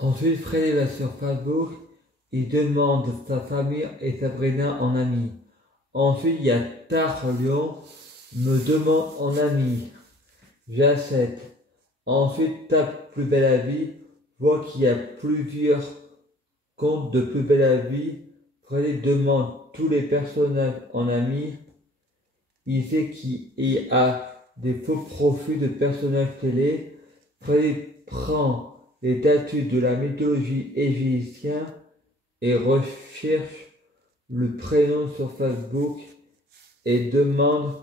Ensuite, Freddy va sur Facebook, il demande sa famille et Sabrina en ami. Ensuite, il y a Tar Lyon, me demande en ami. J'accepte. Ensuite, tape Plus belle la vie, voit qu'il y a plusieurs comptes de Plus belle la vie. Freddy demande tous les personnages en ami. Il sait qu'il y a des faux profils de personnages télé. Freddy prend les statues de la mythologie égyptienne et recherche le prénom sur Facebook et demande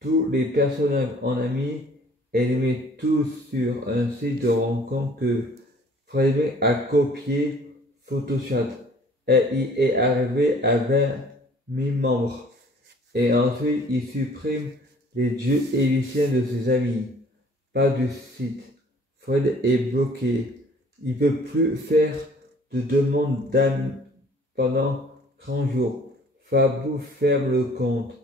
tous les personnages en ami et les met tous sur un site de rencontre que Freddy a copié Photoshop et il est arrivé à 20 000 membres. Et ensuite, il supprime les dieux égyptiens de ses amis. Pas du site. Fred est bloqué. Il ne peut plus faire de demande d'âme pendant 30 jours. Fabou ferme le compte.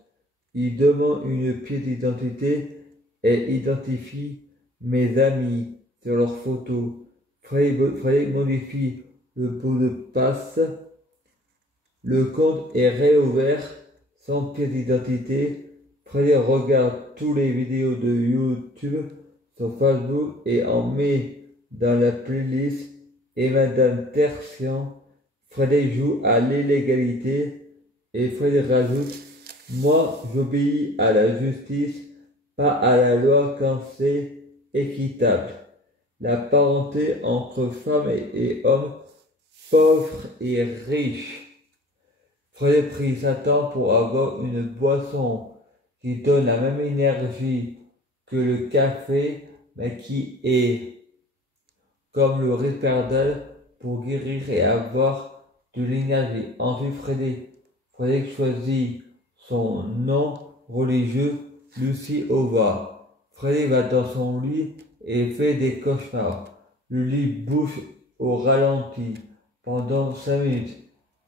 Il demande une pièce d'identité et identifie mes amis sur leurs photos. Fred modifie le mot de passe. Le compte est réouvert sans pièce d'identité. Freddy regarde toutes les vidéos de YouTube sur Facebook et en met dans la playlist. Et Madame Tertian, Freddy joue à l'illégalité et Freddy rajoute: moi j'obéis à la justice, pas à la loi quand c'est équitable. La parenté entre femmes et hommes, pauvres et riches. Freddy prie Satan pour avoir une boisson qui donne la même énergie que le café, mais qui est comme le Risperdal pour guérir et avoir de l'énergie. Ensuite, Freddy choisit son nom religieux, Lucie Ova. Freddy va dans son lit et fait des cauchemars. Le lit bouge au ralenti pendant 5 minutes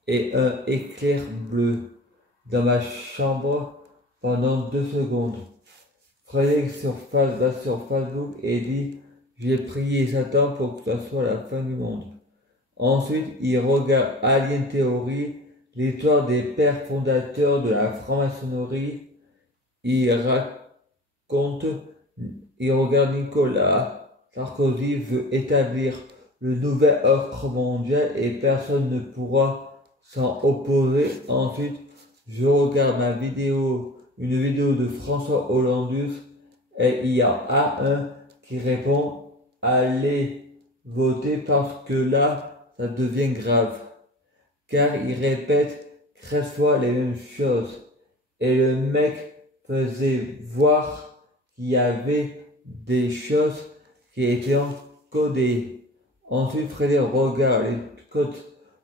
et un éclair bleu dans ma chambre pendant 2 secondes. Freddy va sur Facebook et dit: j'ai prié Satan pour que ce soit la fin du monde. Ensuite, il regarde Alien Theory, l'histoire des pères fondateurs de la franc-maçonnerie. Il regarde Nicolas Sarkozy veut établir le nouvel ordre mondial et personne ne pourra s'en opposer. Ensuite, je regarde une vidéo de François Hollandus et il y a un qui répond: allez voter parce que là, ça devient grave. Car il répète 13 fois les mêmes choses. Et le mec faisait voir qu'il y avait des choses qui étaient encodées. Ensuite, Freddy regarde les codes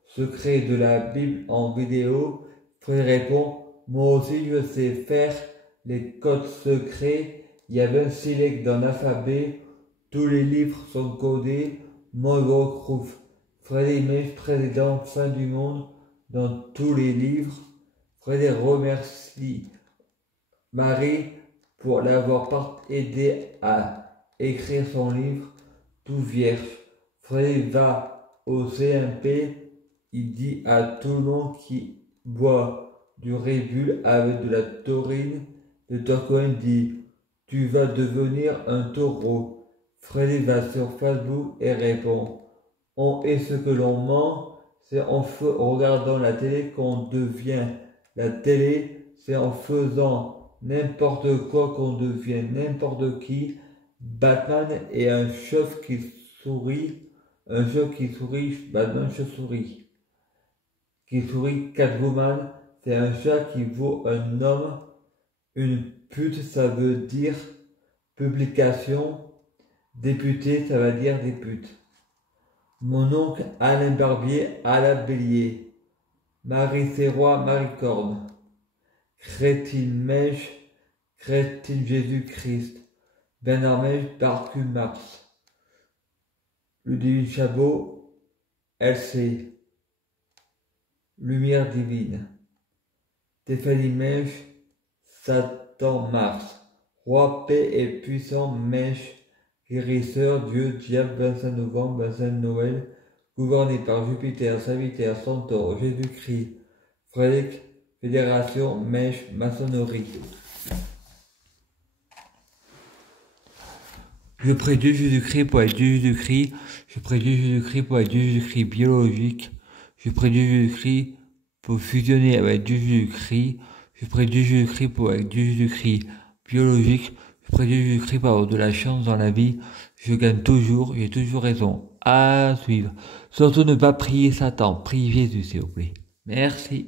secrets de la Bible en vidéo. Freddy répond: moi aussi je sais faire les codes secrets. Il y a 26 lettres dans l'alphabet. Tous les livres sont codés. Moi je retrouve Freddy Mage, président fin du monde, dans tous les livres. Freddy remercie Marie pour l'avoir aidé à écrire son livre tout vierge. Freddy va au CMP, il dit à tout le monde qui boit du Red Bull avec de la taurine. Le Cohen dit: tu vas devenir un taureau. Freddy va sur Facebook et répond: on est ce que l'on ment, c'est en regardant la télé qu'on devient. La télé, c'est en faisant n'importe quoi qu'on devient n'importe qui. Batman est un chef qui sourit, Batman chauve-souris. Qui sourit. Catwoman, c'est un chat qui vaut un homme. Une pute, ça veut dire publication. Député, ça veut dire des putes. Mon oncle Alain Barbier, Alain Bélier. Marie Serrois, Marie Corne. Crétine Mèche, Crétine Jésus-Christ. Bernard Mèche, Barcule Mars. Ludivine Chabot, LC. Lumière divine. Stéphanie Mèche, Satan Mars. Roi, paix et puissant Mèche. Guérisseur, Dieu, diable, 25 novembre, 25 Noël, gouverné par Jupiter, Sagittaire, Centaure, Jésus-Christ, Frédéric, Fédération, Mèche, Maçonnerie. Je prie Dieu Jésus-Christ pour être Dieu Jésus-Christ. Je prie Dieu Jésus-Christ pour être Dieu Jésus-Christ biologique. Je prie Dieu Jésus-Christ pour fusionner avec Dieu Jésus-Christ. Je prie Dieu Jésus-Christ pour être Dieu Jésus-Christ biologique. Je prie Dieu Jésus-Christ pour avoir de la chance dans la vie. Je gagne toujours, j'ai toujours raison. À suivre. Surtout ne pas prier Satan. Priez Jésus, s'il vous plaît. Merci.